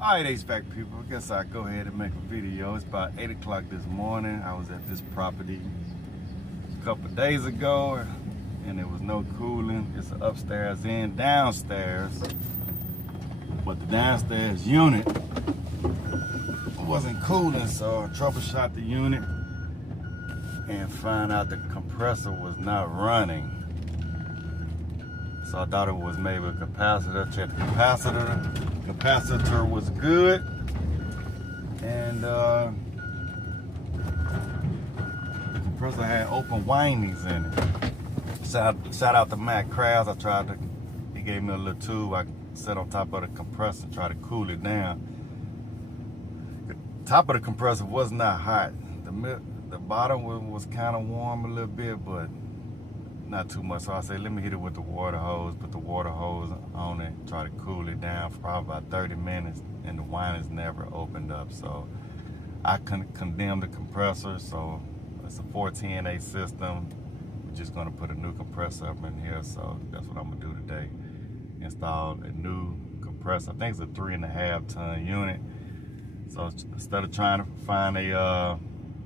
Alright, HVAC people, I guess I'll go ahead and make a video. It's about 8 o'clock this morning. I was at this property a couple of days ago and there was no cooling. It's an upstairs and downstairs, but the downstairs unit wasn't cooling, so I troubleshot the unit and found out the compressor was not running. So I thought it was maybe a capacitor. Checked the capacitor was good, and the compressor had open windings in it. Shout out to Matt Krabs. He gave me a little tube I set on top of the compressor and try to cool it down. The top of the compressor was not hot. The bottom was kind of warm a little bit, but not too much. So I said, let me hit it with the water hose, put the water hose on it, try to cool it down for probably about 30 minutes, and the windings never opened up. So I condemned the compressor. So it's a 410A system. We're just gonna put a new compressor up in here. So that's what I'm gonna do today. Install a new compressor. I think it's a 3.5 ton unit. So instead of trying to find a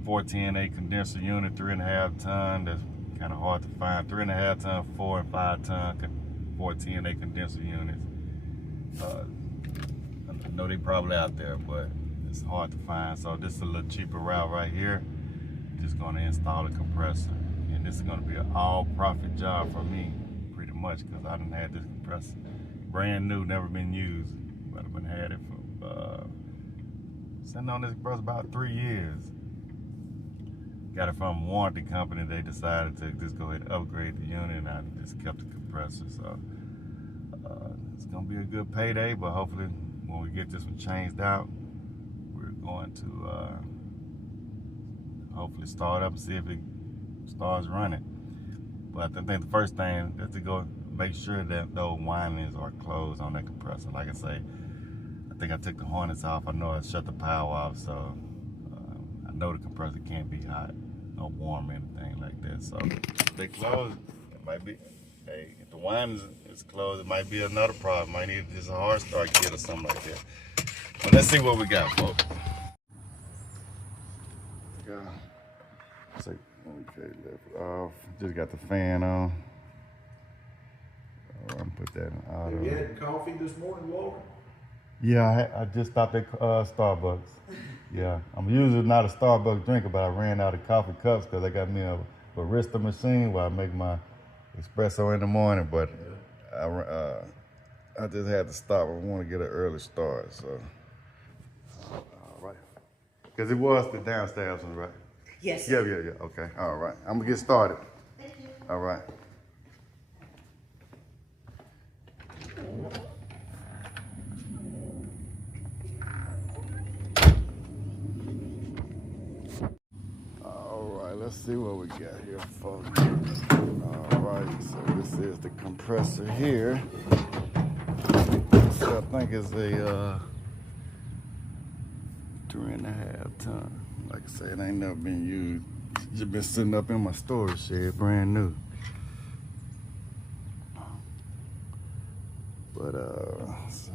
410A condenser unit, 3.5 ton, that's kind of hard to find. 3.5 ton, 4 and 5 ton 410A condenser units. I know they probably out there, but it's hard to find. So this is a little cheaper route right here. Just gonna install a compressor, and this is gonna be an all-profit job for me, pretty much, because I done had this compressor brand new, never been used, but I've been had it for sitting on this compressor about 3 years. Got it from a warranty company. They decided to just go ahead and upgrade the unit, and I just kept the compressor. So it's gonna be a good payday, but hopefully when we get this one changed out, we're going to hopefully start up and see if it starts running. But I think the first thing is to go make sure that those windings are closed on that compressor. Like I say, I think I took the harness off. I know I shut the power off, so I know the compressor can't be hot, no warm, anything like that. So if they close, it might be, hey, if the windings is closed, it might be another problem. Might need just a hard start kit or something like that. But let's see what we got, folks. Okay, left off. Just got the fan on. I'm put that in auto. Have you had coffee this morning, Walter? Yeah, I just stopped at Starbucks. Yeah, I'm usually not a Starbucks drinker, but I ran out of coffee cups because I got me a barista machine where I make my espresso in the morning. But I just had to stop. I want to get an early start, so. All right. Because it was the downstairs one, right? Yes. Yeah. Okay. All right. I'm gonna get started. Thank you. All right. Let's see what we got here, folks. All right, so this is the compressor here. So I think it's a 3.5 ton. Like I said, it ain't never been used. It's just been sitting up in my storage shed, brand new. But so,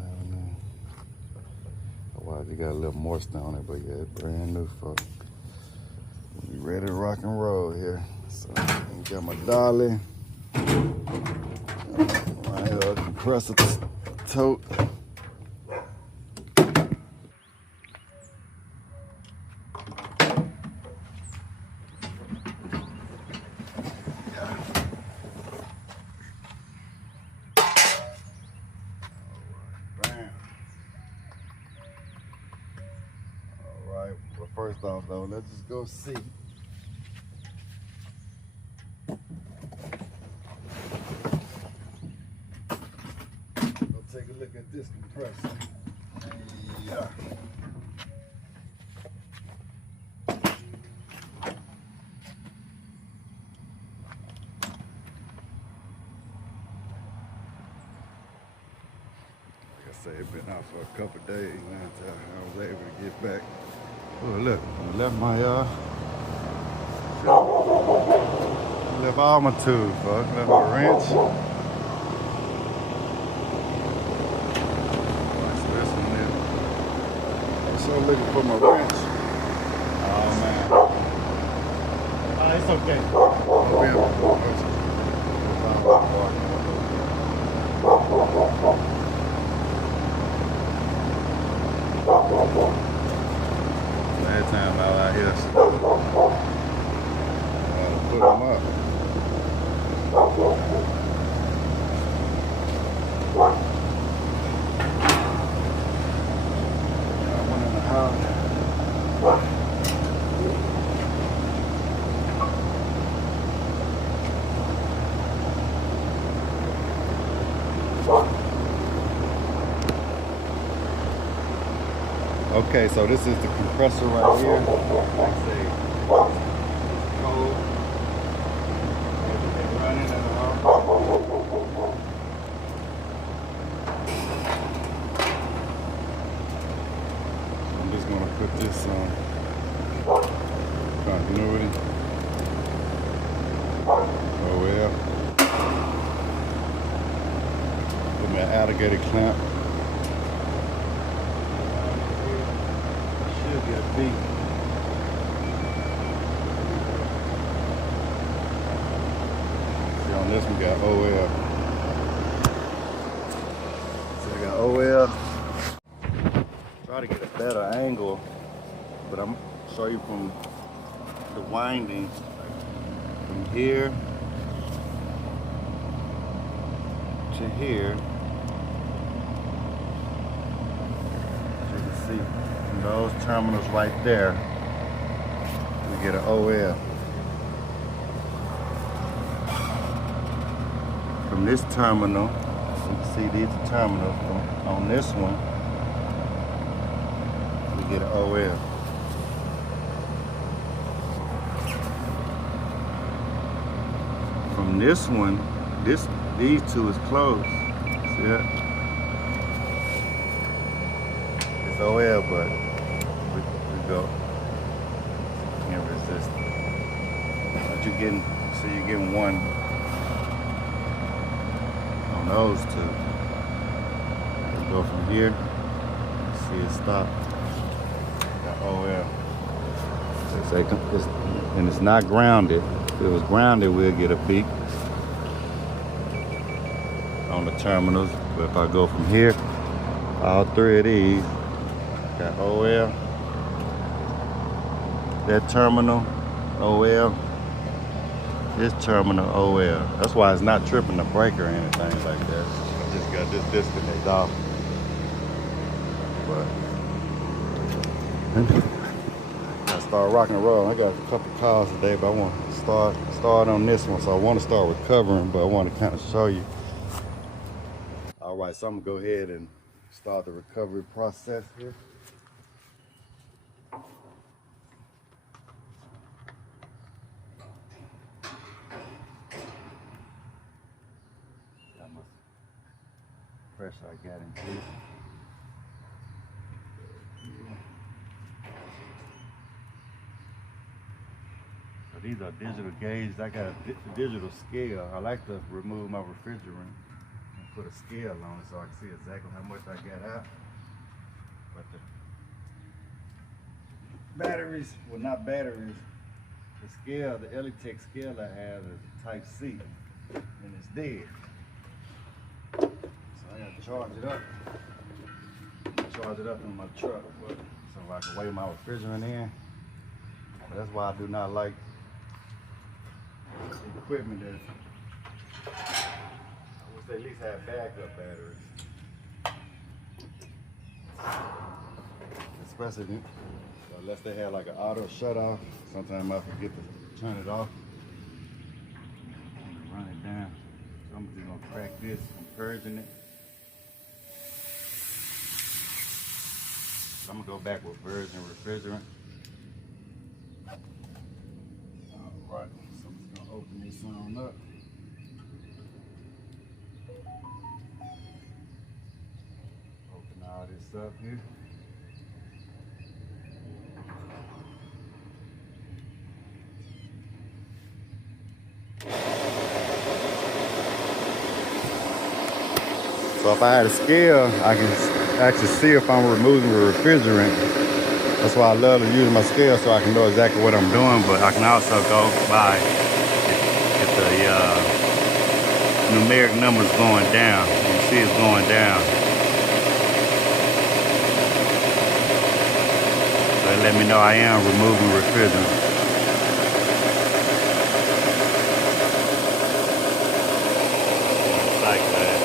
well, you got a little moisture on it, but yeah, it's brand new, folks. We ready to rock and roll here. So I got my dolly, my compressor tote. Alright, well, first off though, let's just go see. Go take a look at this compressor. Yeah. It's been out for a couple of days now until I was able to get back. Oh look, I left my left all my tools, folks. Left my wrench. So this one there. So looking for my wrench. Oh man. It's okay. Oh, yeah. Last time I was out here, put them up. I went in the house. Okay, so this is the compressor right here. Like I say, it's cold. Everything running and all. I'm just gonna put this on continuity. Oh well. Put me an alligator clamp. Should get a beat. See, on this one got OL. So I got OL. Try to get a better angle, but I'm gonna show you from the winding, like from here to here. As you can see, from those terminals right there, we get an OL. From this terminal, you can see these are terminals. On this one, we get an OL. From this one, these two is closed. See that? It's OL, but we go. Can't resist. But you're getting one on those two. We go from here. See it stop. Got OL. And it's not grounded. If it was grounded, we'll get a beep on the terminals. But if I go from here, all three of these got OL. That terminal, OL. This terminal, OL. That's why it's not tripping the breaker or anything like that. I just got this disconnect off. But I start rocking and rolling. I got a couple calls today, but I want to start on this one. So I want to start recovering, but I want to kind of show you. All right, so I'm gonna go ahead and start the recovery process here. How much pressure I got in here. So these are digital gauges. I got a digital scale. I like to remove my refrigerant and put a scale on it so I can see exactly how much I got out. But the batteries, well, not batteries, the scale, the Elitech scale I have is type C, and it's dead. So I gotta charge it up in my truck, so I can weigh my refrigerant in. But that's why I do not like equipment that I wish they at least have backup batteries. Especially unless they have like an auto shut off. Sometimes I forget to turn it off. Run it down. So I'm just gonna crack this. I'm purging it. I'm gonna go back with virgin refrigerant. Alright, so I'm just gonna open this on up. Open all this up here. So if I had a scale, I can actually see if I'm removing the refrigerant That's why I love to use my scale so I can know exactly what I'm doing, but I can also go by if the numeric numbers going down. You see it's going down. So it let me know I am removing refrigerant. Like that.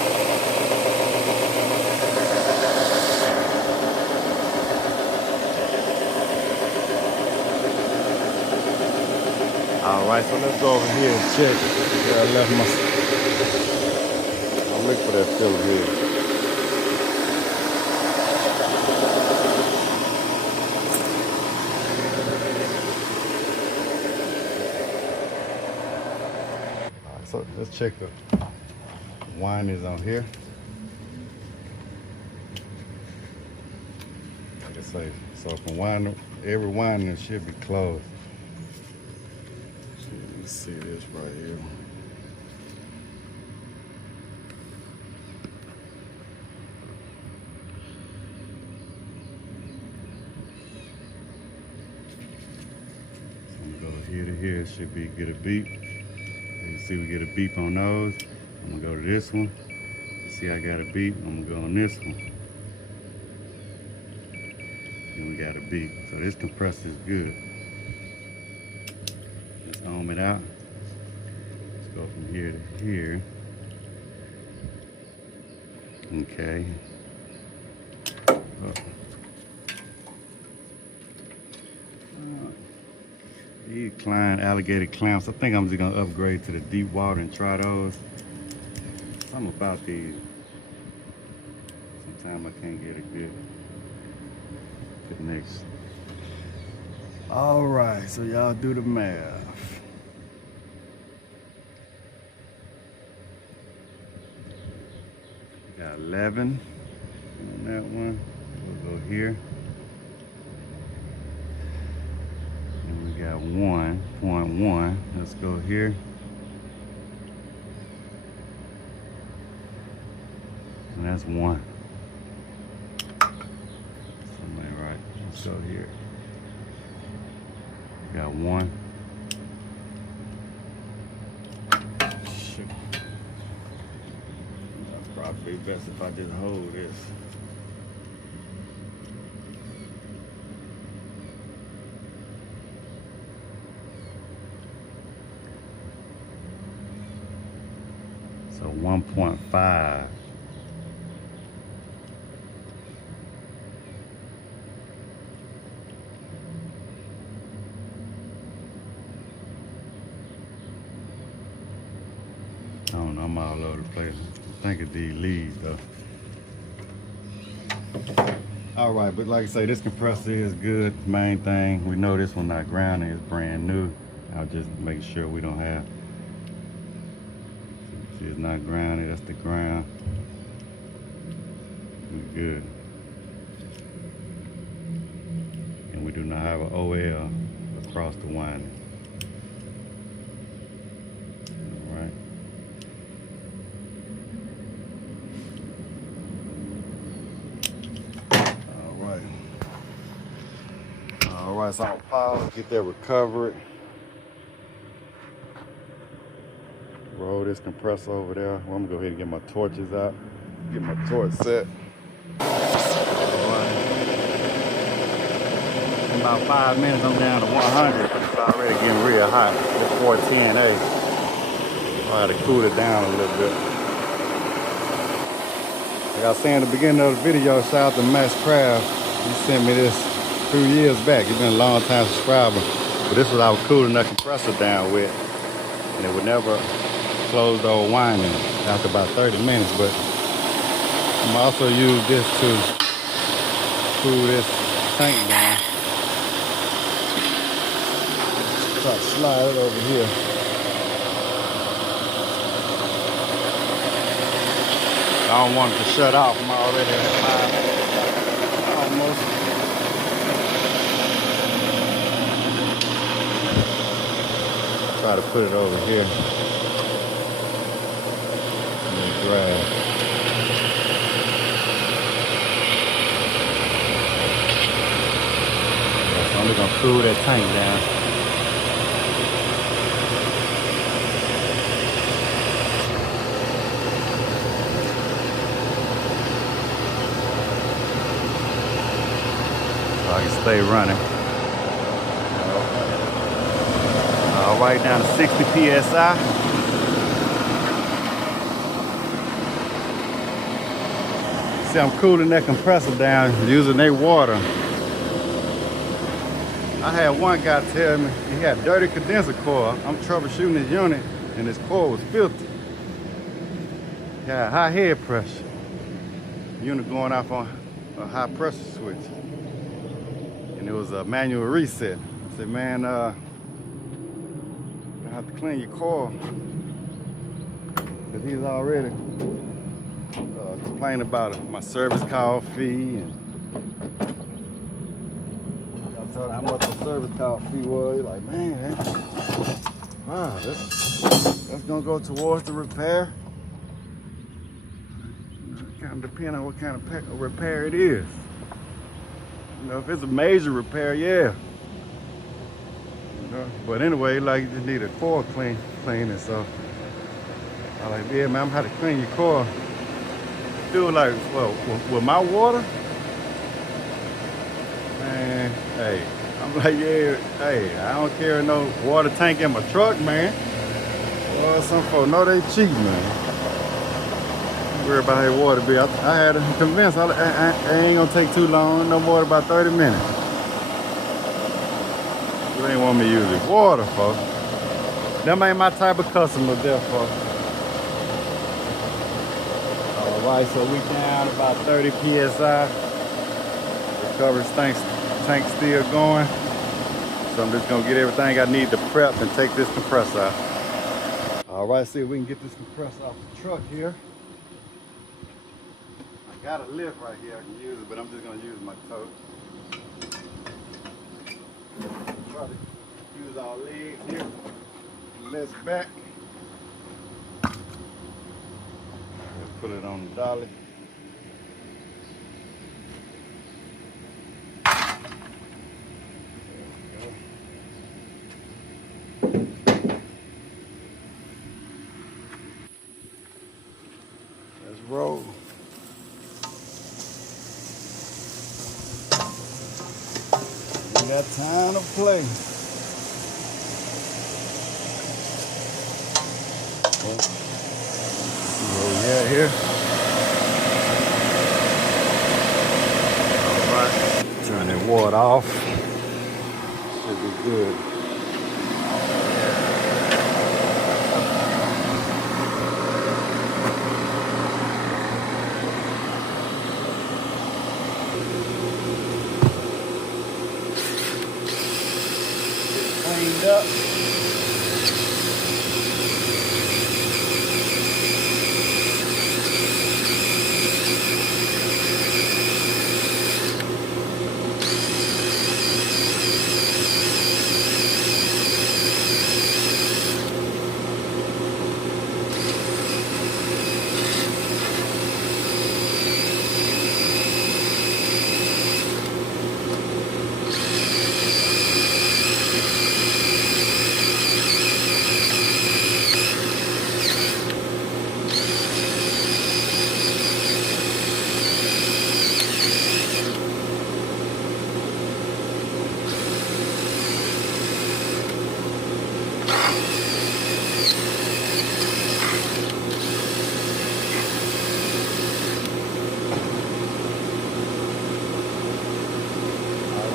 All right, so let's go over here and check where I left my. I'll look for that filler here. All right, so let's check the windings on here. Like I say, so from every winding should be closed. Let's see this right here. So I'm gonna go here to here. It should be get a beep. You see we get a beep on those. I'm gonna go to this one. You see I got a beep. I'm gonna go on this one. And we got a beep. So this compressor is good. Let's ohm it out. Let's go from here to here. Okay. Oh. These alligator clamps. I think I'm just gonna upgrade to the deep water and try those. Something about these. Sometimes I can't get a good connection. All right, so y'all do the math. Got 11 on that one. We'll go here. And we got 1.1. Let's go here. And that's 1. Something right. Let's go here. Got 1. Shoot. That'd probably be best if I just hold this. So 1.5. I don't know, I'm all over the place. I think it's these leads though. All right, but like I say, this compressor is good. Main thing, we know this one not grounded, it's brand new. I'll just make sure we don't have, see it's not grounded, that's the ground. We're good. And we do not have an OL across the winding. All right, so I'll pause, get that recovered. Roll this compressor over there. Well, I'm gonna go ahead and get my torches out. Get my torch set. In about 5 minutes, I'm down to 100. It's already getting real hot. It's 410A. I had to cool it down a little bit. Like I was saying at the beginning of the video, shout out to Max Craft. He sent me this 2 years back. He's been a long time subscriber. But this was I was cooling that compressor down with. And it would never close the old winding after about 30 minutes. But I'm also use this to cool this tank down. Try to slide it over here. I don't want it to shut off. I'm already at 5, almost. Try to put it over here. And then grab. We're gonna cool that tank down. So I can stay running. All right, down to 60 psi. See, I'm cooling that compressor down using their water. I had one guy tell me he had dirty condenser coil. I'm troubleshooting his unit and his coil was filthy. He had high head pressure. Unit going off on a high pressure switch. And it was a manual reset. I said, man, I have to clean your coil. Because he's already complaining about my service call fee. And I told him how much the service call fee was. He's like, man, wow, that's gonna go towards the repair. Kind of depend on what kind of repair it is. You know, if it's a major repair, yeah. You know, but anyway, like you just need a coil cleaning. So I like, yeah, man, I'm gonna have to clean your coil. Feel like, well, with my water, man, hey, I'm like, yeah, hey, I don't carry no water tank in my truck, man. Well, some folks know they cheap, man. Worry about her water bill. I had her convinced I ain't gonna take too long, no more than about 30 minutes. You ain't want me to use it. Water, folks. Them ain't my type of customer there, folks. Alright, so we down about 30 psi. Recovery tank's still going. So I'm just gonna get everything I need to prep and take this compressor out. Alright, see if we can get this compressor off the truck here. Got a lift right here I can use it, but I'm just gonna use my toe. Try to use our legs here. Less back. Put it on the dolly. Let's roll. That time to play. Well, see where we at here. All right, turn that water off. Should be good. Up.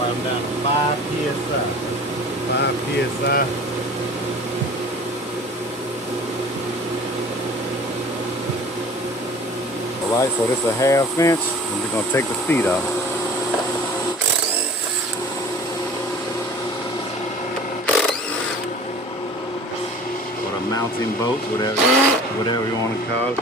I'm down to 5 psi. 5 psi. Alright, so this is a 1/2 inch, and we're gonna take the feet off. Or a mounting bolt, whatever you want to call it.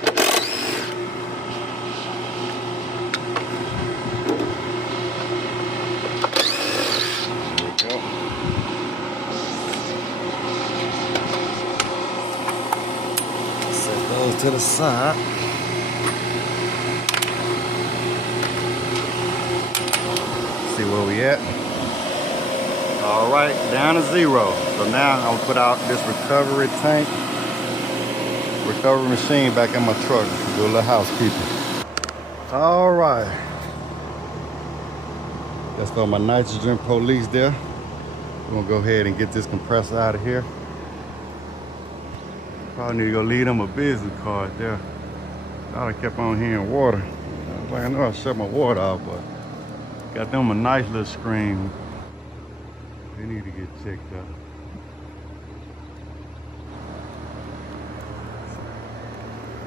To the side. See where we at. All right, down to 0. So now I'm gonna put out this recovery machine back in my truck. Do a little housekeeping. All right. That's for my nitrogen police there. We're gonna go ahead and get this compressor out of here. Probably need to go leave them a business card there. Thought I kept on hearing water. I was like, I know I shut my water off, but got them a nice little screen. They need to get checked out.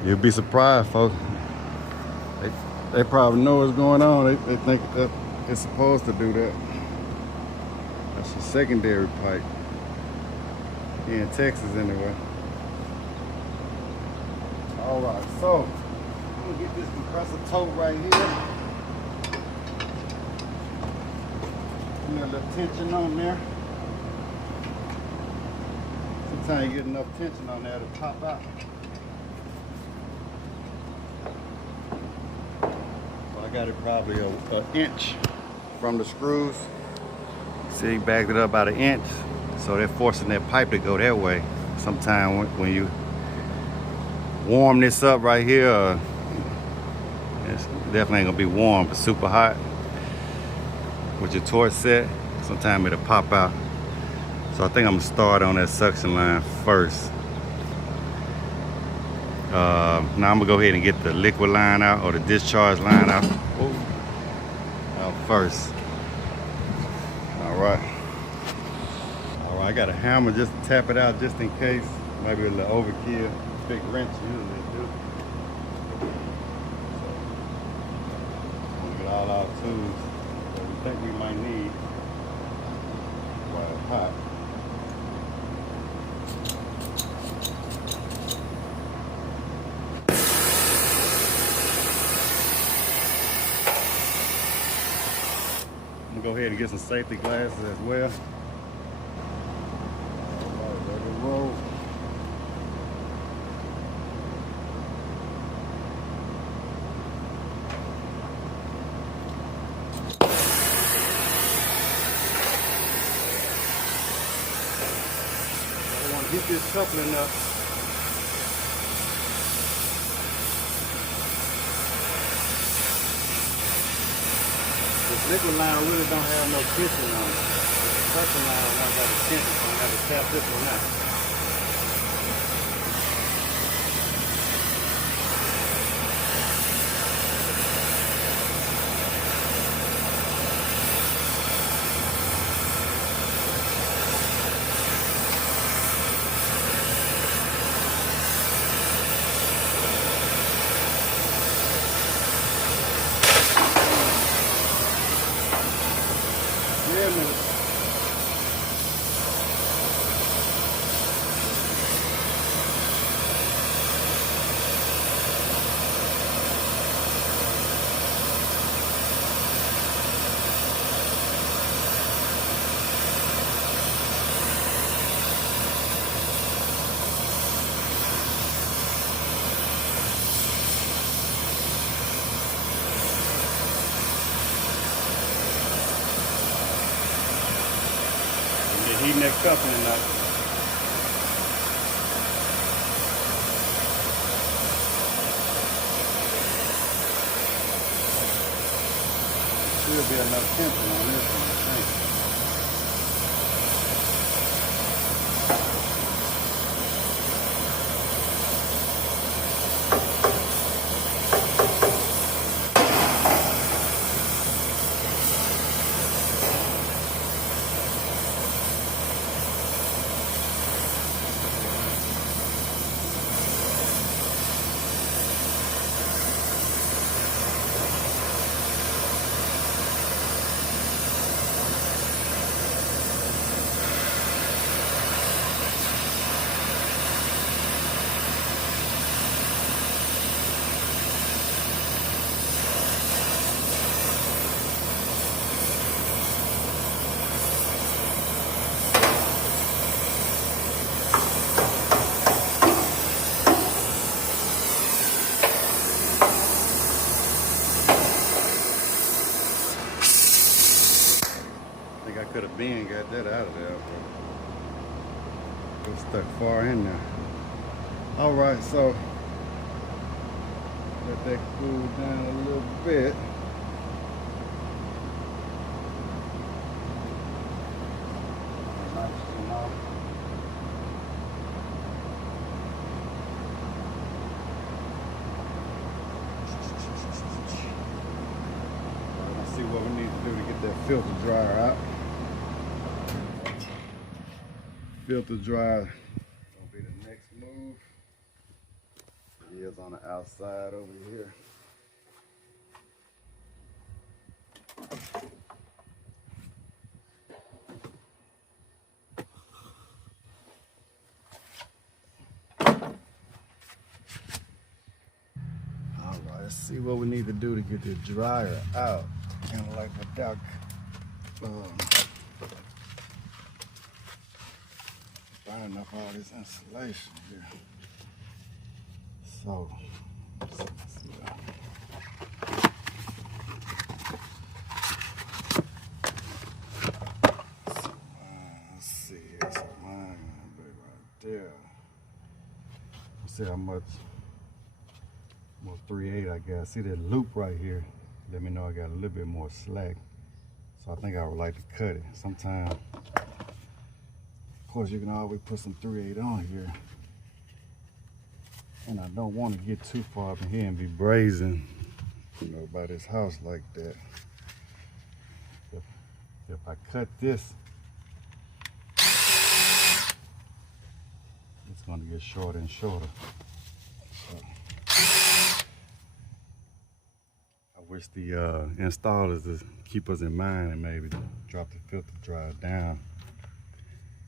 You'll be surprised, folks. They probably know what's going on. They think that it's supposed to do that. That's a secondary pipe. Here in Texas, anyway. All right, so I'm gonna get this compressor tote right here. Give me a little tension on there. Sometimes you get enough tension on there to pop out. So I got it probably an inch from the screws. See, backed it up about an inch. So they're forcing that pipe to go that way. Sometimes when you warm this up right here, it's definitely ain't gonna be warm, but super hot with your torch set, sometimes it'll pop out. So I think I'm gonna start on that suction line first. Now I'm gonna go ahead and get the liquid line out, or the discharge line out, first. All right, I got a hammer just to tap it out just in case. Maybe a little overkill. Big wrench usually do. So we'll get all our tools that we think we might need while it's hot. I'm gonna go ahead and get some safety glasses as well. All right, ready to roll. Get this coupling up. This liquid line really don't have no tension on it. The suction line I got a tension, so I have to tap this one out. Heating that coupling up. Should be enough tension on this one, I think. I could have been got that out of there, but it was stuck far in there. All right, so let that cool down a little bit. Let's see what we need to do to get that filter dryer out. Filter dryer gonna be the next move. It is on the outside over here. All right, let's see what we need to do to get the dryer out. Kind of like without burning up all this insulation here. So, let's see. Let's see, here's some line right there. Let's see how much. More 3/8, I guess. See that loop right here? Let me know I got a little bit more slack. So I think I would like to cut it. Sometimes, of course, you can always put some 3/8 on here. And I don't want to get too far up in here and be brazen, you know, by this house like that. If I cut this, it's going to get shorter and shorter. So, I wish the installers would keep us in mind and maybe drop the filter dryer down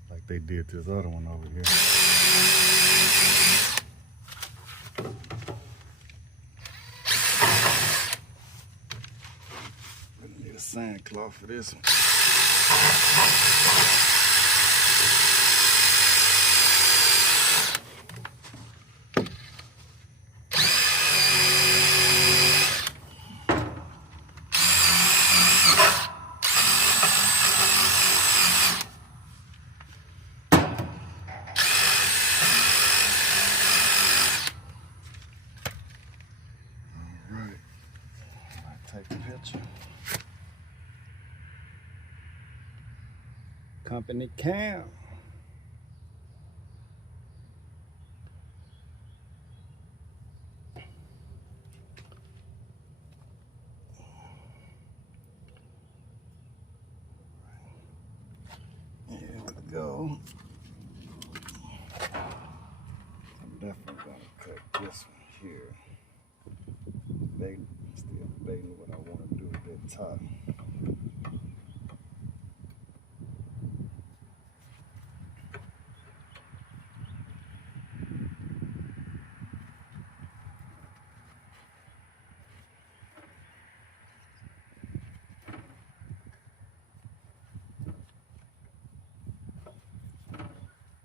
like they did this other one over here. I need a sand cloth for this one. Take a picture. Company cam. Here we go. I'm definitely gonna cut this one here. Still debating what I want to do with that top.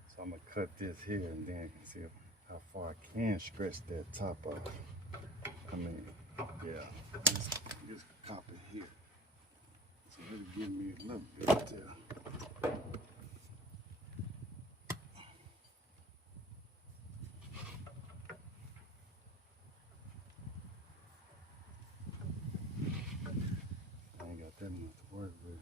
So I'm gonna cut this here and then see how far I can stretch that top off. I mean, yeah, this copper here. So it'll give me a little bit there. I ain't got that much to work with.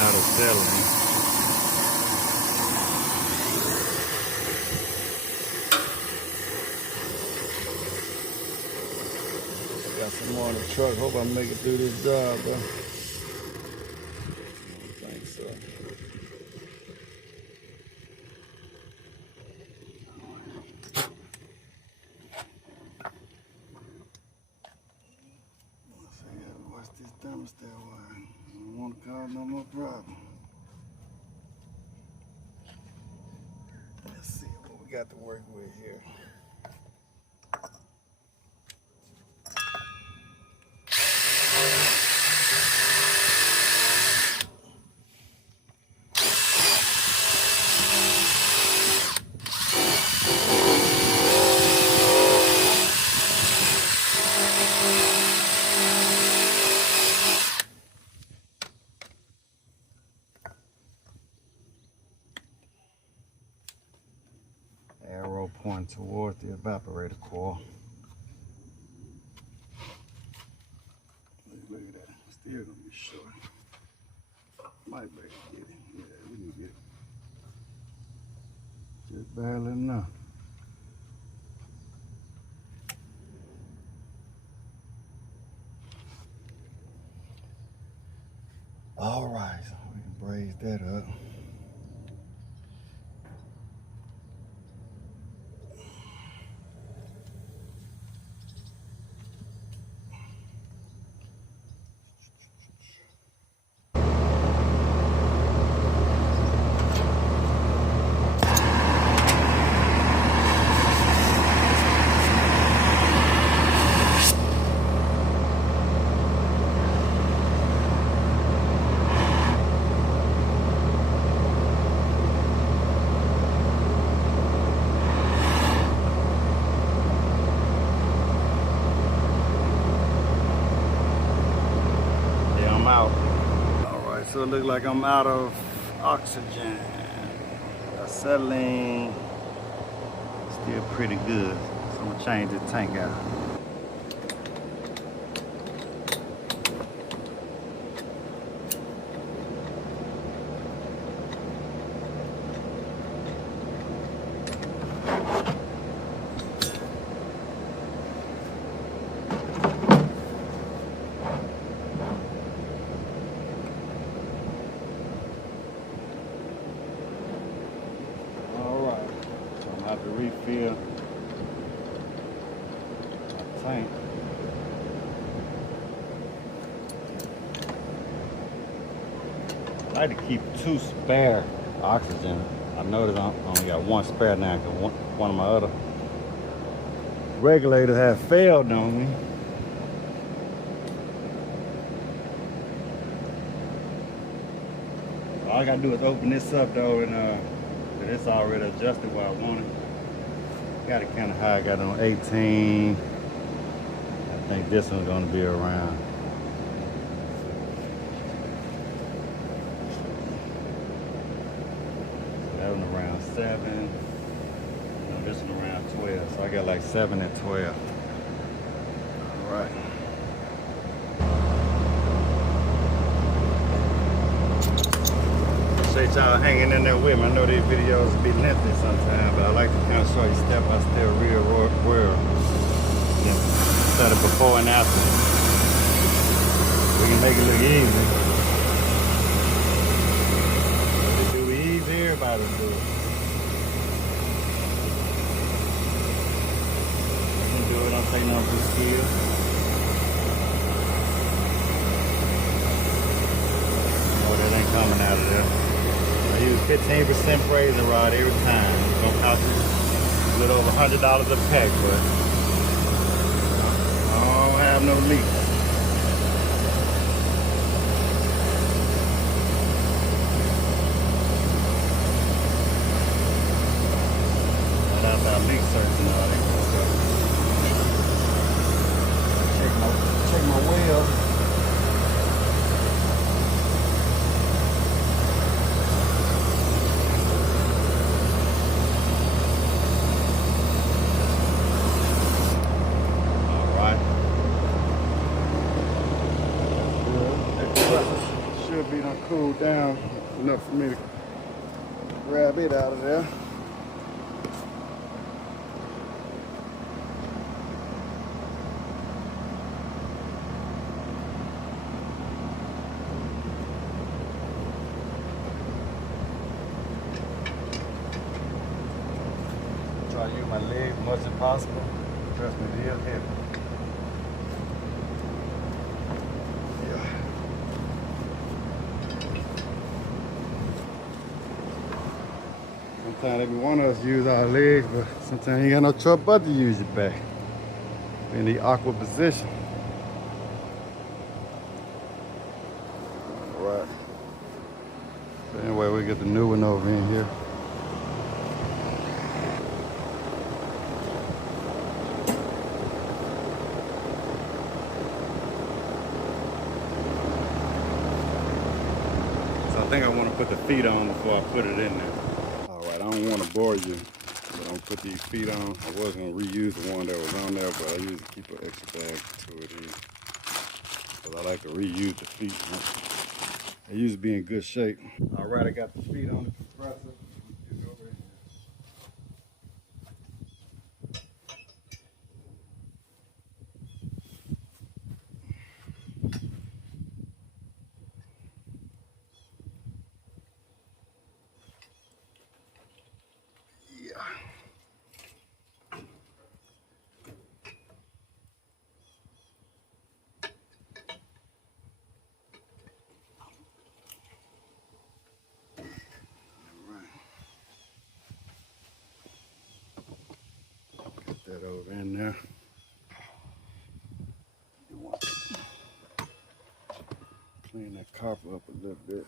Out of settling. Got some more in the truck. Hope I make it through this job, bro. I don't think so. Let's see, what's this thermostat wire? I don't want to cause no more problem. Let's see what we got to work with here. Arrow pointing towards the evaporator coil. Look at that. Still gonna be short. Might be able to get it. Yeah, we can get it. Just barely enough. All right, so we can braise that up. Out. All right, so it looks like I'm out of oxygen. Acetylene still pretty good, so I'm gonna change the tank out. Have to refill my tank. I like to keep 2 spare oxygen. I noticed I only got 1 spare now because one of my other regulators have failed on me. All I gotta do is open this up though, and it's already adjusted where I want it. Got it kind of high. I got it on 18. I think this one's going to be around. That one around 7. And this one around 12. So I got like 7 and 12. All right. Appreciate y'all hanging in there with me. I know these videos be lengthy sometimes, but I like to kind of show you step by step real world. Instead of before and after. We can make it look easy. If it do easy, everybody will do it. You can do it, don't take no good skill. Oh, that ain't coming out of there. I use 15% brazing rod every time. It's gonna cost you a little over $100 a pack, but I don't have no leaks. That's our leak search and all that good stuff. Check my well. Should be done cooled down enough for me to grab it out of there. Try to use my legs as much as possible. Trust me, it is heavy. Sometimes they be wanting us to use our legs, but sometimes you ain't got no choice but to use your back. Be in the awkward position. All right. So anyway, we get the new one over in here. So I think I want to put the feet on before I put it in there. All right, I don't want to bore you, but I'm gonna put these feet on. I was gonna reuse the one that was on there, but I usually keep an extra bag to it here. Because I like to reuse the feet. They used to be in good shape. All right, I got the feet on the compressor. Let's get over here. Yeah. Get that over in there. Clean that copper up a little bit.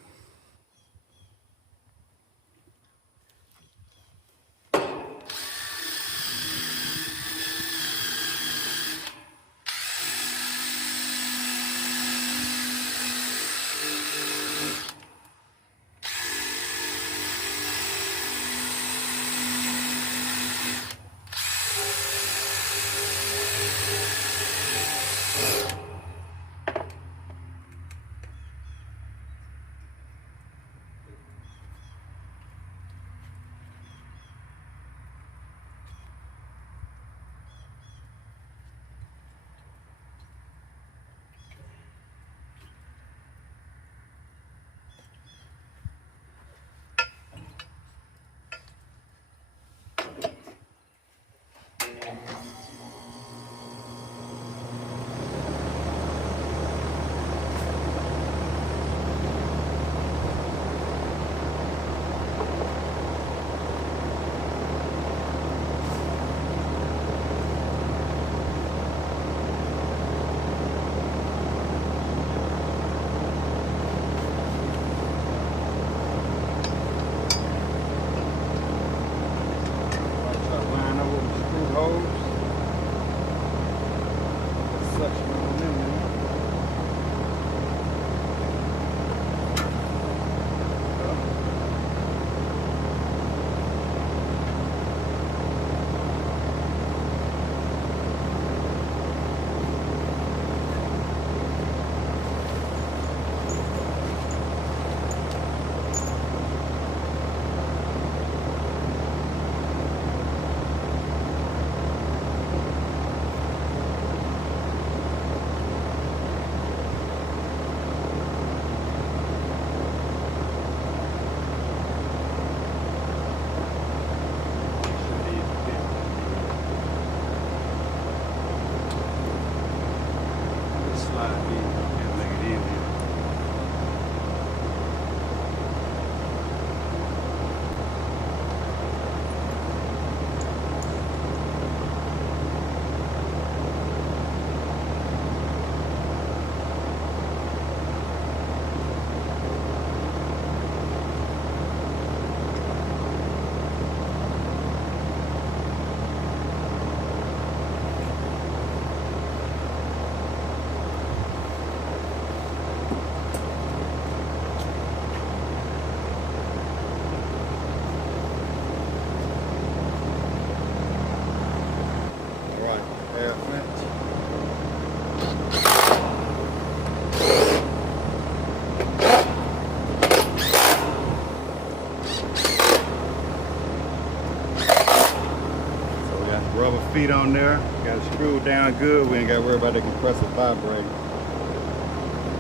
Feet on there, got it screwed down good. We ain't got to worry about the compressor vibrating,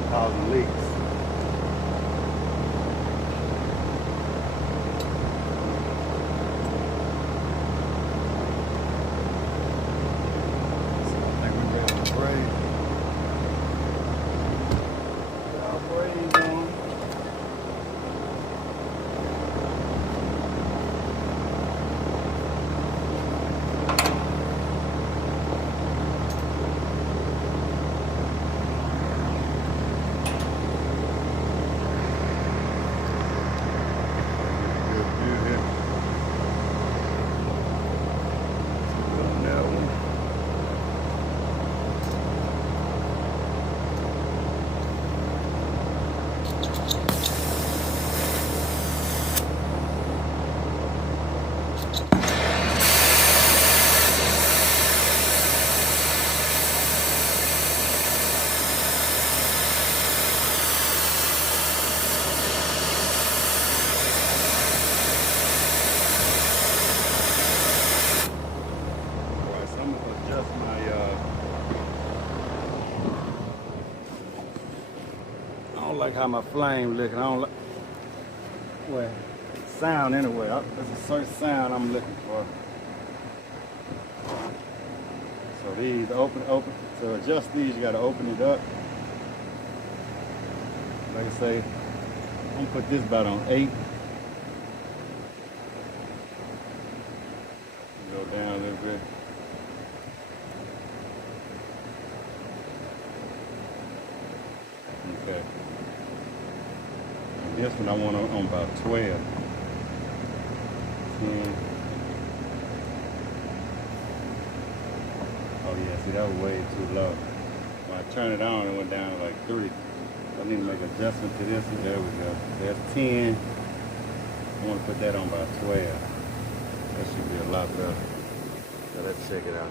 causing leaks. So I think we're ready to braid. Got our braids on. like how my flame looking. I don't like, well, sound anyway. There's a certain sound I'm looking for. So these open. To adjust these, you gotta open it up. Like I say, I'm gonna put this about on 8. Go down a little bit. Okay. And this one I want on about 12. 10. Oh yeah, see that was way too low. When I turned it on, it went down to like 3. I need to make an adjustment to this one. There we go. That's 10. I want to put that on about 12. That should be a lot better. So let's check it out.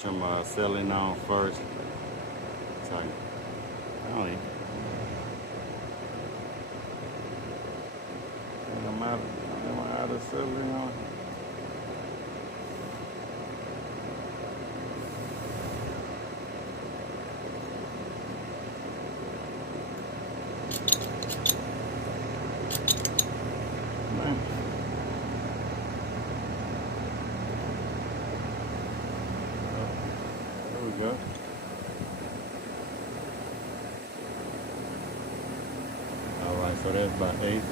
Turn my acetylene on first. Tight. Oh yeah. I'm out of acetylene on. Go. All right, so that's about 8.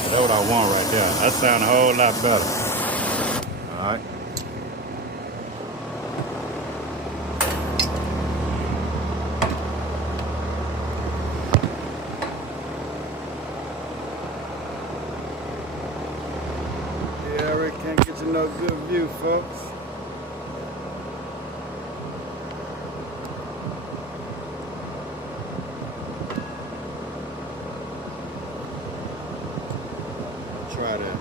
So that's what I want right there. That sounds a whole lot better. All right. Can't get you no good view, folks. Try that.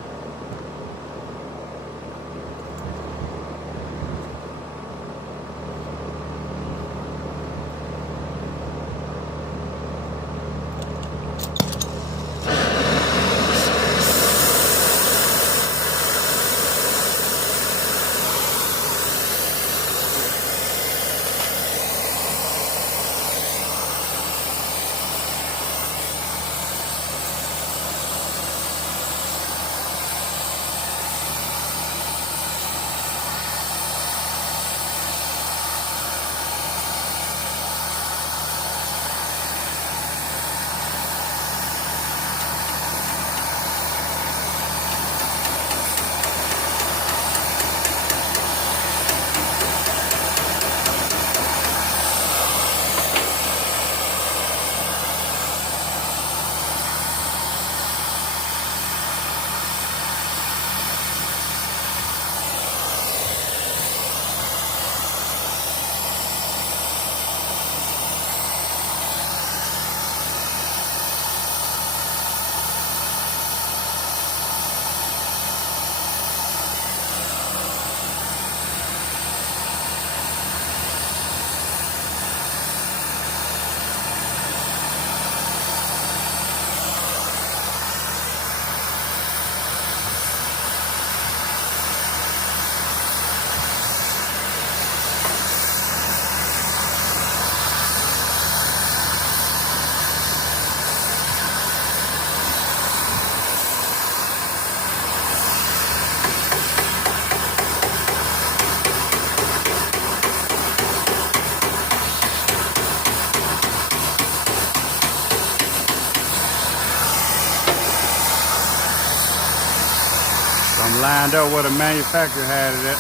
I'm lined up where the manufacturer had it at.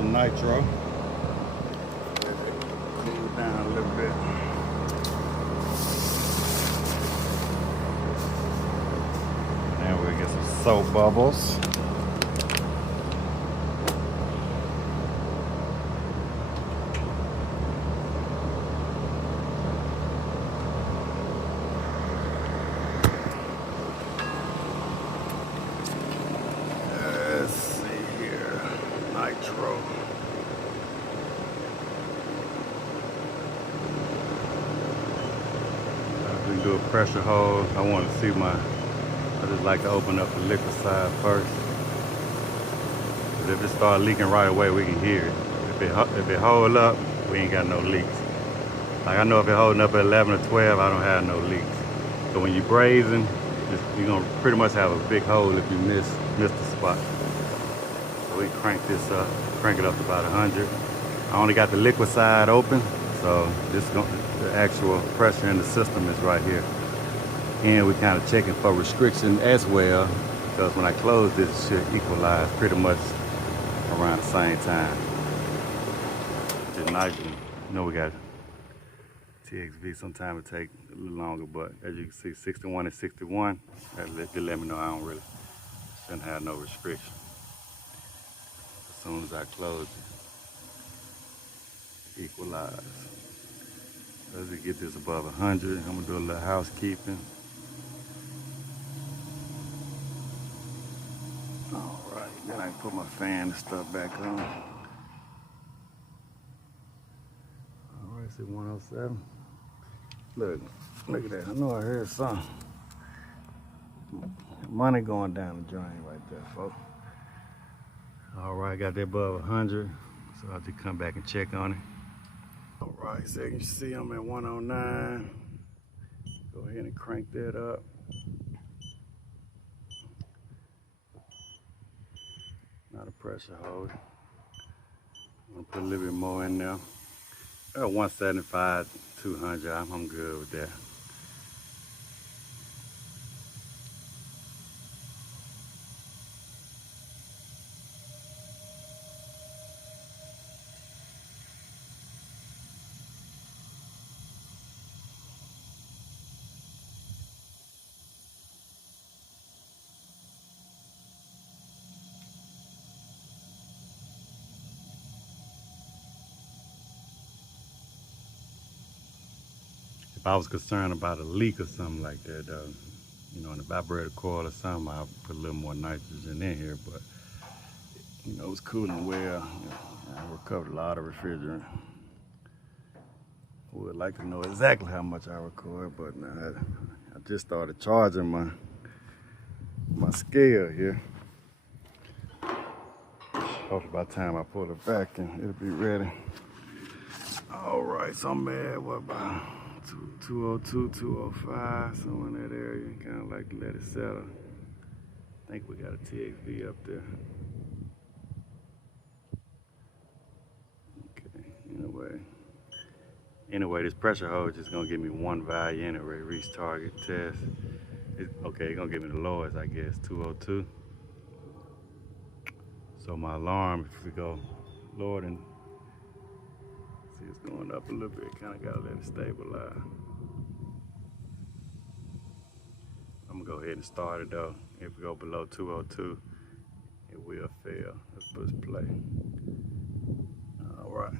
some nitro. Let it cool down a little bit. Now we'll get some soap bubbles. Let's see here, nitro. We can do a pressure hose. I want to see I just like to open up the liquid side first. Because if it starts leaking right away, we can hear it. If it hold up, we ain't got no leaks. Like I know if it's holding up at 11 or 12, I don't have no leaks. So when you're brazing, you're gonna pretty much have a big hole if you miss the spot. So we crank this up, crank it up to about 100. I only got the liquid side open, so the actual pressure in the system is right here. And we're kind of checking for restriction as well, because when I close this, it should equalize pretty much around the same time. Just nice, you know, we got TXV. Sometimes it take a little longer, but as you can see, 61 and 61. That let me know I don't really shouldn't have no restriction. As soon as I close it, equalize. Let's get this above 100. I'm gonna do a little housekeeping. All right, then I can put my fan and stuff back on. All right, see 107. Look at that. I know I heard something. Money going down the drain right there, folks. All right, got that above 100, so I'll just come back and check on it. All right, so you can see I'm at 109. Go ahead and crank that up. Not a pressure hose. I'm gonna put a little bit more in there. I got 175, 200. I'm good with that. If I was concerned about a leak or something like that, you know, in the evaporator coil or something, I'll put a little more nitrogen in here, but, you know, it's cooling well. You know, I recovered a lot of refrigerant. I would like to know exactly how much I recovered, but nah, I just started charging my scale here. Hopefully by the time I pull it back, and it'll be ready. All right, so I'm at, what, about 202, 205, somewhere in that area. Kind of like to let it settle. I think we got a TXV up there. Okay, anyway, this pressure hose is gonna give me one value anyway, reach target test. Okay, it's gonna give me the lowest, I guess, 202. So my alarm, if we go lower than, see it's going up a little bit, kind of gotta let it stabilize. I'm gonna go ahead and start it though. If we go below 202, it will fail. Let's push play. All right.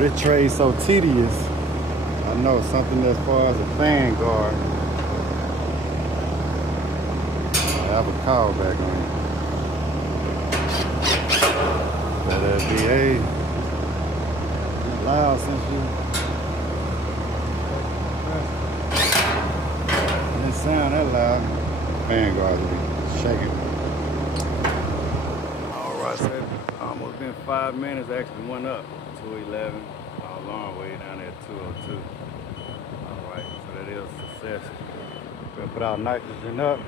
this trade's so tedious. I know something as far as a fan guard. I have a call back on you. WW loud since you didn't sound that loud. Fan guards will be shaking. Alright, so almost been 5 minutes. Actually went up 211. Our alarm way down there at 202. Alright, so that is a success. We'll put our nitrogen up.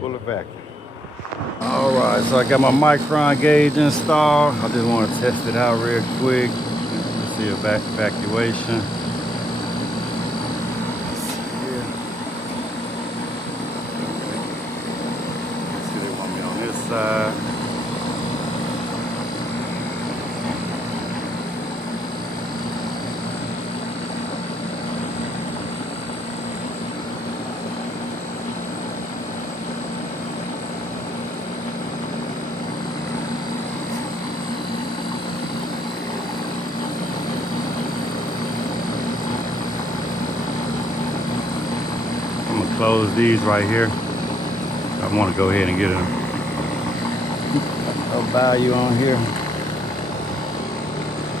Pull it back. Alright, so I got my micron gauge installed. I just want to test it out real quick. Let's see evacuation. Let's see, they want me on this side. Close these right here. I want to go ahead and get a value on here.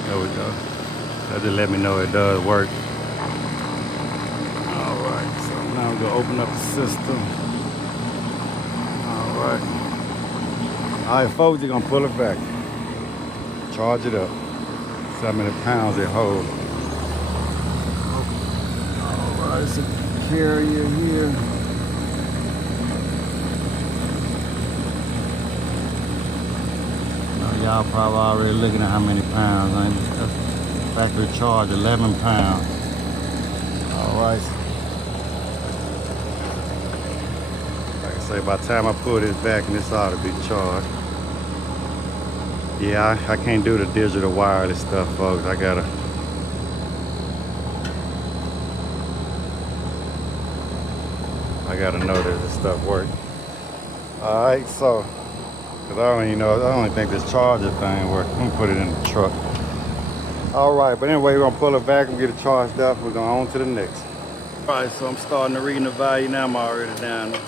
There we go. That just let me know it does work. Alright, so now I'm going to open up the system. Alright. Alright folks, you're going to pull it back. Charge it up. See how many pounds it holds. Alright, so carrier here. Y'all probably already looking at how many pounds. That's factory charge, 11 pounds. Alright. Like I say, by the time I put this back, and this ought to be charged. Yeah, I can't do the digital wireless stuff, folks. I gotta know that this stuff works. Alright, so, cause I don't think this charger thing works. I'm gonna put it in the truck. Alright, but anyway, we're gonna pull it back and get it charged up. We're going on to the next. Alright, so I'm starting to read the value now. I'm already down to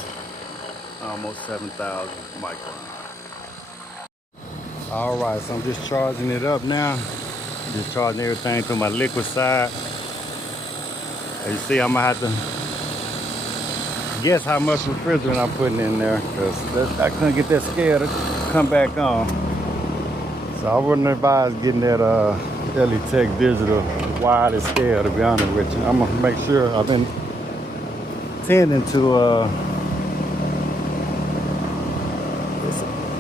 almost 7,000 microns. Alright, so I'm just charging it up now. Just charging everything to my liquid side. As you see, I'm gonna have to guess how much refrigerant I'm putting in there, because I couldn't get that scale to come back on. So I wouldn't advise getting that Elitech digital wireless scale, to be honest with you. I'm gonna make sure. I've been tending to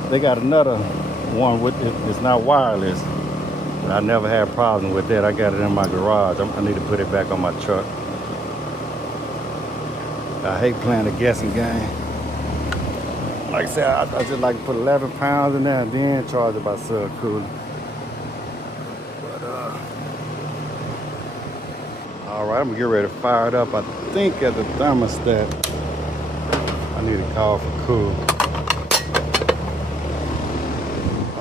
they got another one with it. It's not wireless, but I never had a problem with that. I got it in my garage. I need to put it back on my truck. I hate playing a guessing game. Like I said, I just like to put 11 pounds in there and then charge it by subcooling. But all right, I'm gonna get ready to fire it up. I think at the thermostat, I need to call for cool.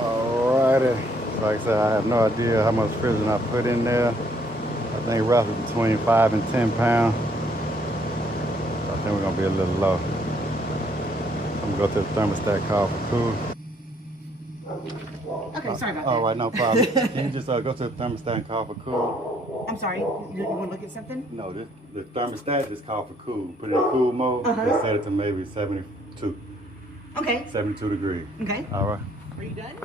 Alrighty, like I said, I have no idea how much refrigerant I put in there. I think roughly between 5 and 10 pounds. I think we're gonna be a little low. I'm gonna go to the thermostat, call for cool. Okay, sorry about that. All right, no problem. Can you just go to the thermostat and call for cool? I'm sorry, you want to look at something? No, the thermostat just call for cool. Put it in cool mode. Let's set it to maybe 72. Okay. 72 degrees. Okay. All right. Are you done?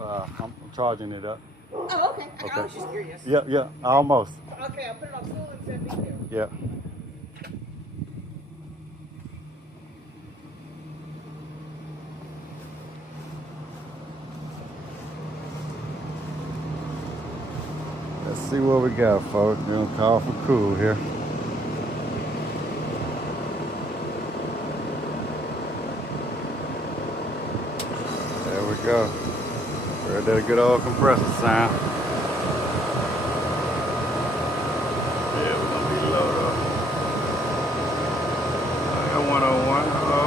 I'm charging it up. Oh, okay. I was just curious. Yeah, almost. Okay, I'll put it on cool and 72. Yeah. Let's see what we got, folks. We're gonna call for cool here. There we go. Heard that good old compressor sound. Yeah, we're gonna be low though. I got 101. Hello.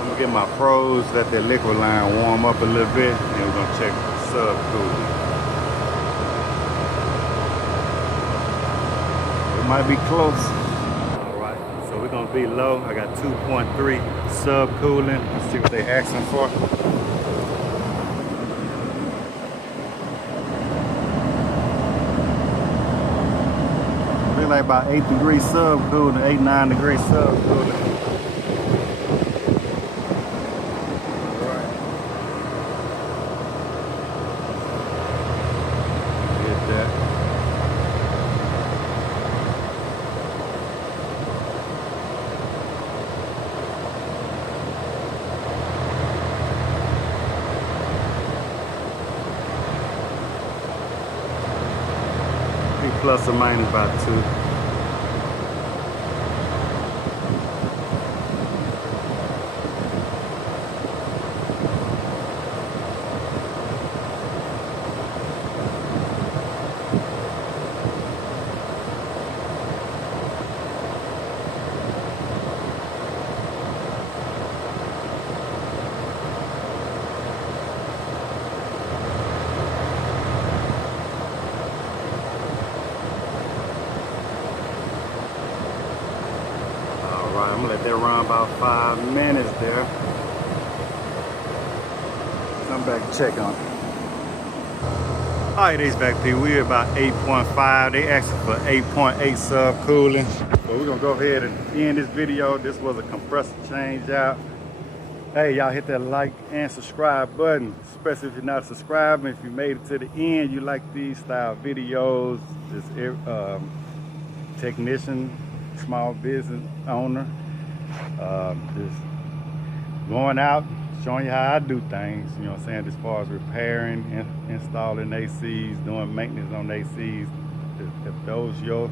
I'm gonna get my pros, let that liquid line warm up a little bit, and we're gonna check the sub cooling. It might be close. All right, so we're gonna be low. I got 2.3 sub cooling. Let's see what they asking for. Like about 8 degree sub cooling, 8, 9 degree sub cooling. Alright. Get that. Plus or minus about 2. I'm gonna let that run about 5 minutes there. Come back and check on it. Alright, HVAC people, we're about 8.5. They asking for 8.8 sub cooling. So we're gonna go ahead and end this video. This was a compressor change out. Hey, y'all hit that like and subscribe button, especially if you're not subscribing. If you made it to the end, you like these style videos, this technician, small business owner, just going out, showing you how I do things, you know what I'm saying, as far as repairing, installing ACs, doing maintenance on ACs. If those your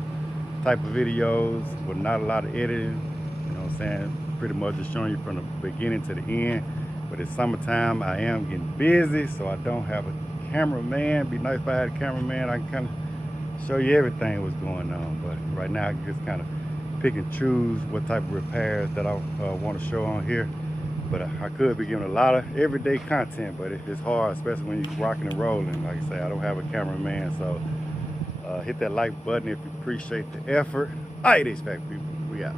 type of videos with not a lot of editing, you know what I'm saying, pretty much just showing you from the beginning to the end. But it's summertime, I am getting busy, so I don't have a cameraman. Be nice if I had a cameraman, I can kind of show you everything what's going on. But right now I can just kind of pick and choose what type of repairs that I want to show on here. But I could be giving a lot of everyday content, but it's hard, especially when you're rocking and rolling. Like I say, I don't have a cameraman, so hit that like button if you appreciate the effort. All right, HVAC people, we out.